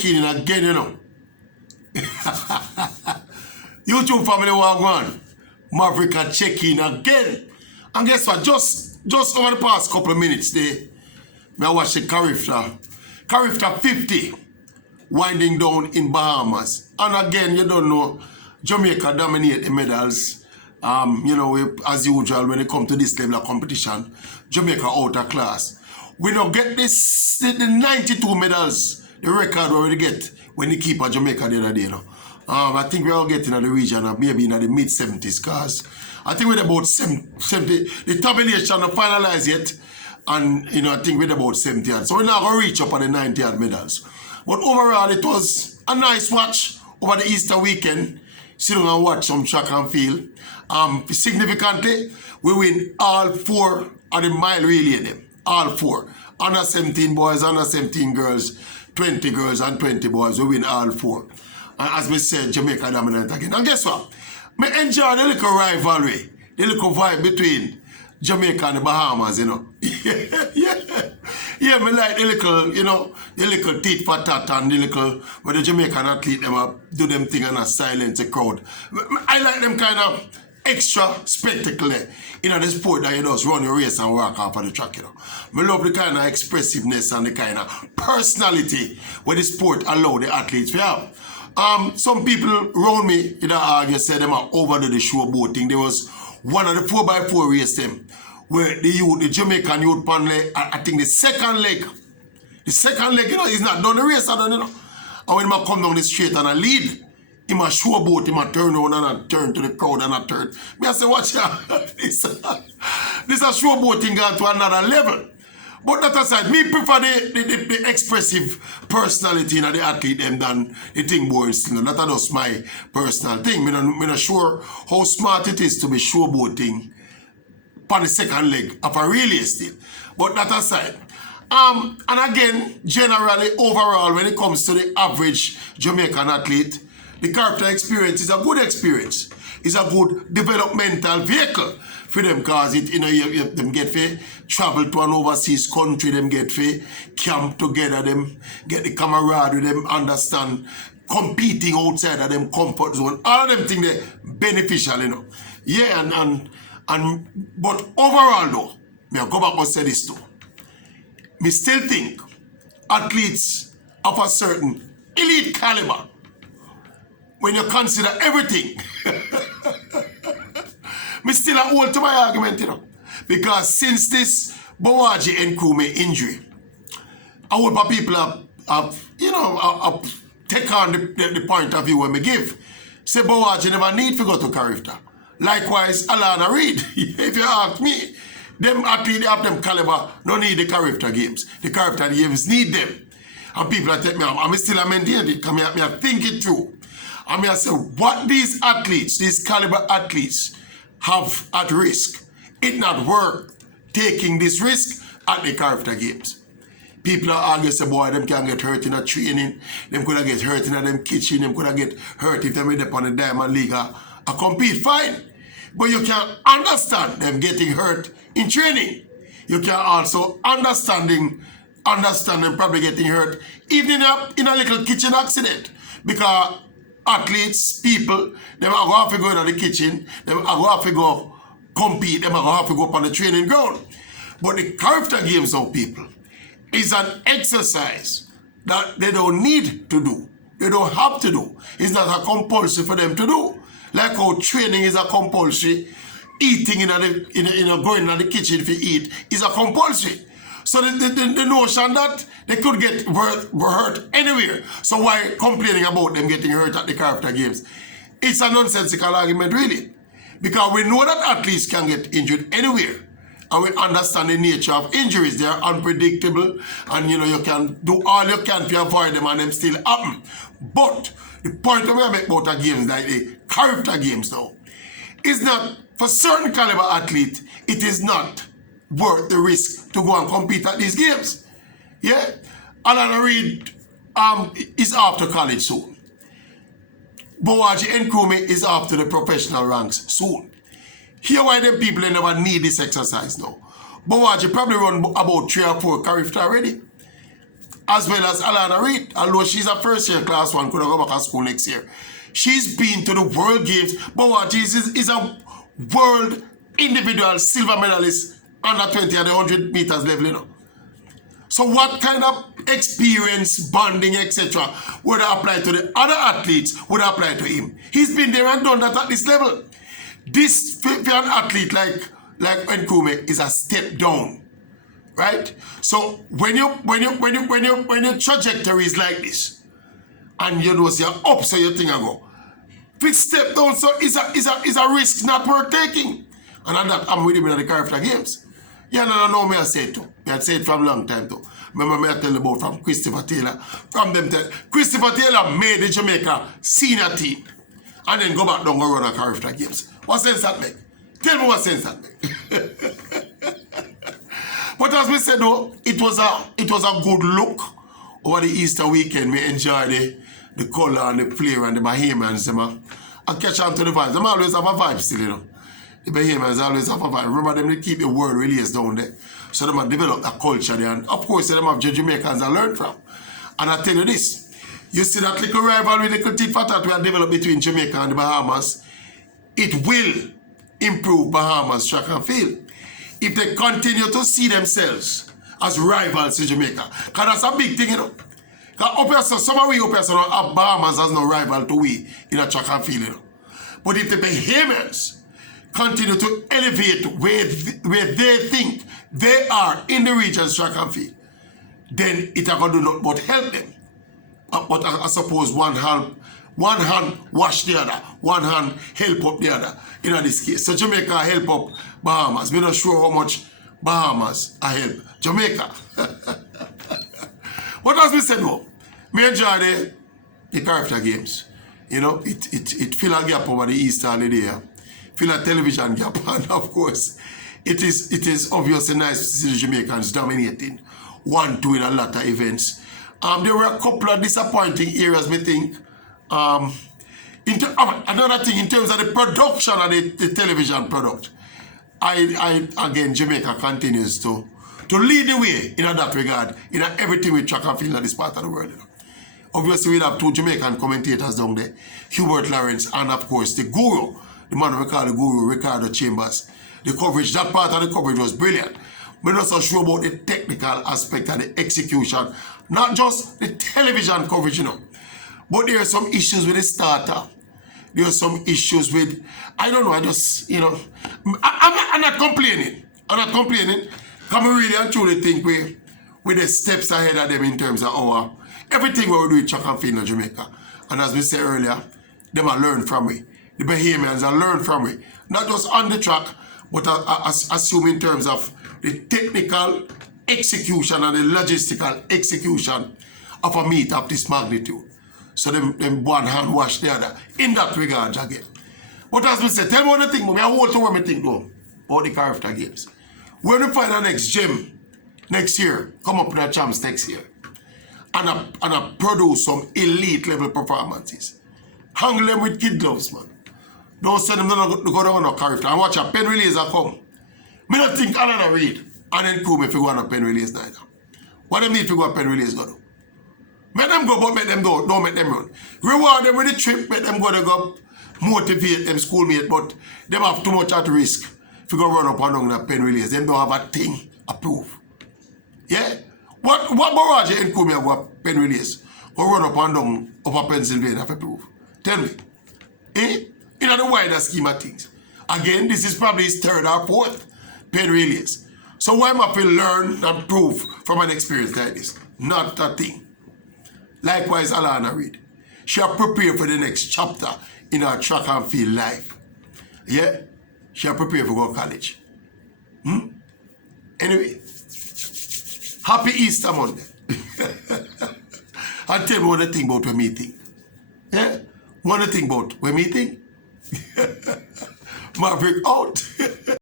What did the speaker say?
checking in again, you know. YouTube family one. Maverick are checking again. And guess what? Just over the past couple of minutes, I watched the Carifta 50 winding down in Bahamas. And again, you don't know, Jamaica dominate the medals. You know, as usual, when it comes to this level of competition, Jamaica out of class. We don't get the 92 medals, the record where we get when the keeper Jamaica the other day, you know. I think we're all getting in the region of maybe in the mid-70s, because I think we're about 70, the tabulation not finalized yet, and you know, I think we're about 70. So we're not going to reach up on the 90 medals. But overall, it was a nice watch over the Easter weekend. Sit down and watch some track and field. Significantly, we win all 4 of the mile relay them. All 4. Under 17 boys, under 17 girls, 20 girls and 20 boys. We win all 4. And as we said, Jamaica dominant again. And guess what? I enjoy the little rivalry, the little vibe between Jamaica and the Bahamas, you know. Yeah, me like the little, you know, the little tit for tat and the little, where the Jamaican athlete them do them thing and silence the crowd. I like them kind of extra spectacle, you know, the sport that you just run your race and walk off of the track, you know. I love the kind of expressiveness and the kind of personality where the sport allow the athletes to have. Some people around me in the argue said them are over the showboating. There was one of the 4x4 race them where the Jamaican youth panel, I think the second leg, you know, is not done the race, you know. And when I come down the straight and I lead, he must showboat, he must turn around and I turn to the crowd and I turn. I say, watch out, this is a showboating gone to another level. But that aside, me prefer the expressive personality in the athlete them than the thing boring still. That's just my personal thing. I'm not sure how smart it is to be showboating on the second leg of a relay still. But that aside. And again, generally, overall, when it comes to the average Jamaican athlete, the Carifta experience is a good experience. It's a good developmental vehicle for them, because it, you know, them get to travel to an overseas country, them get to camp together, them get the camaraderie, them understand competing outside of them comfort zone. All of them think they're beneficial, you know. Yeah, but overall though, me go back and say this too. Me still think athletes of a certain elite caliber, when you consider everything, me still hold to my argument, you know. Because since this Bawaji and Nkrumah injury, a whole lot of people have take on the point of view when me give. Say Bawaji never need to go to Carifta. Likewise, Alana Reid. If you ask me, them athletes of them caliber don't need the Carifta games. The Carifta games need them. And people are telling me, I'm still maintaining it, because I think it through. And I say, what these athletes, these caliber athletes, have at risk, it not worth taking this risk at the Carifta games. People are arguing, say, boy, them can get hurt in a training, them could get hurt in a them kitchen, them could get hurt if they made up on the Diamond League I compete, fine. But you can understand them getting hurt in training. You can also understand them probably getting hurt even in a little kitchen accident. Because athletes, people, they are going to have to go into the kitchen, they are going to have to go compete, they are going to have to go up on the training ground. But the Carifta games of people is an exercise that they don't need to do. They don't have to do. It's not a compulsory for them to do. Like how training is a compulsory, eating going in the kitchen if you eat is a compulsory. So the notion that they could get hurt anywhere. So why complaining about them getting hurt at the Carifta games? It's a nonsensical argument, really. Because we know that athletes can get injured anywhere. And we understand the nature of injuries. They are unpredictable. And you can do all you can to avoid them and them still happen. But the point that we make about a games like the Carifta games now is not, for certain caliber athlete, it is not worth the risk to go and compete at these games. Yeah? Alana Reid is after college soon. Bawaji Nkrumah is after the professional ranks soon. Here why them people they never need this exercise now. Bawaji probably run about 3 or 4 Carifta already. as well as Alana Reid, although she's a first year class 1, could have go back to school next year. She's been to the World Games, but what is a world individual silver medalist under 20 at the 100 meters level, you know. So what kind of experience, bonding, etc. would apply to the other athletes would apply to him? He's been there and done that at this level. This for an athlete like Nkume is a step down, right? So when your trajectory is like this, and you know you're up, so you think I go. If step down, so is a risk not worth taking. And on that, I'm with him in the Carifta Games. Yeah, no, me I say it too. Me I say it from a long time too. Remember me I tell you about from Christopher Taylor. From them Christopher Taylor made the Jamaica senior team. And then go back down and run a Carifta Games. What sense that make? Tell me what sense that make. But as we said though, it was a good look over the Easter weekend. We enjoy the colour and the flair and the Bahamians. I catch on to the vibes. Them always have a vibe still, you know. The Bahamians always have a vibe. Remember them, they keep the word release down there. So they have developed a culture there. And of course, they have Jamaicans to learn from. And I tell you this, you see that little rivalry, little tit for tat we have developed between Jamaica and the Bahamas, it will improve Bahamas track and field if they continue to see themselves as rivals to Jamaica. Because that's a big thing, you know. Because some of we have Bahamas as no rival to we in a track and field, you know. But if the Bahamians continue to elevate where they think they are in the region's track and field, then it are going to do not but help them. But I suppose one hand wash the other, one hand help up the other in this case. So Jamaica help up Bahamas. We're not sure how much Bahamas I help Jamaica. But as we said, no, me enjoy the Carifta Games. You know, it fill a gap over the Easter holiday. Fill a television gap, and of course, it is obviously nice to see the Jamaicans dominating 1-2 in a lot of events. There were a couple of disappointing areas, me think. Another thing, in terms of the production of the television product, again, Jamaica continues to lead the way in that regard, in everything we track and field in this part of the world. You know. Obviously, we have 2 Jamaican commentators down there, Hubert Lawrence, and of course, the guru, the man we call the guru, Ricardo Chambers. The coverage, that part of the coverage was brilliant. We're not so sure about the technical aspect and the execution, not just the television coverage, you know. But there are some issues with the starter. There are some issues with, I don't know, I just, you know, I'm not complaining. I'm not complaining. Because we really and truly think we're the steps ahead of them in terms of everything we do in track and field in Jamaica. And as we said earlier, them are learn from we. The Bahamians are learn from we. Not just on the track, but assume in terms of the technical execution and the logistical execution of a meet of this magnitude. So them one hand wash the other in that regard again. But as we said, tell me one thing, I hold to what I think though about the Carifta Games. When we find our next gym next year, come up with our champs next year, and produce some elite level performances. Hang them with kid gloves, man. Don't send them to go down on Carifta and watch a pen release come. Me don't think Alana Reid and then Kume if you go on a pen release neither. What them need to go a pen release go do? Make them go, but make them go. Don't make them run. Reward them with the trip, make them go to go motivate them schoolmate, but them have too much at risk if you go run up and down a pen release. Them don't have a thing approved. Yeah? What barrage in Kume have a pen release? Or run up and down upper Pennsylvania for proof? Tell me. Eh? In the wider scheme of things. Again, this is probably his 3rd or 4th pen release. So why am I to learn and prove from an experience like this? Not a thing. Likewise, Alana Reid. She are prepared for the next chapter in her track and field life. Yeah? She are prepared for go to college. Anyway, happy Easter Monday. And tell me one thing about when meeting. Yeah? One thing about when meeting. Maverick out.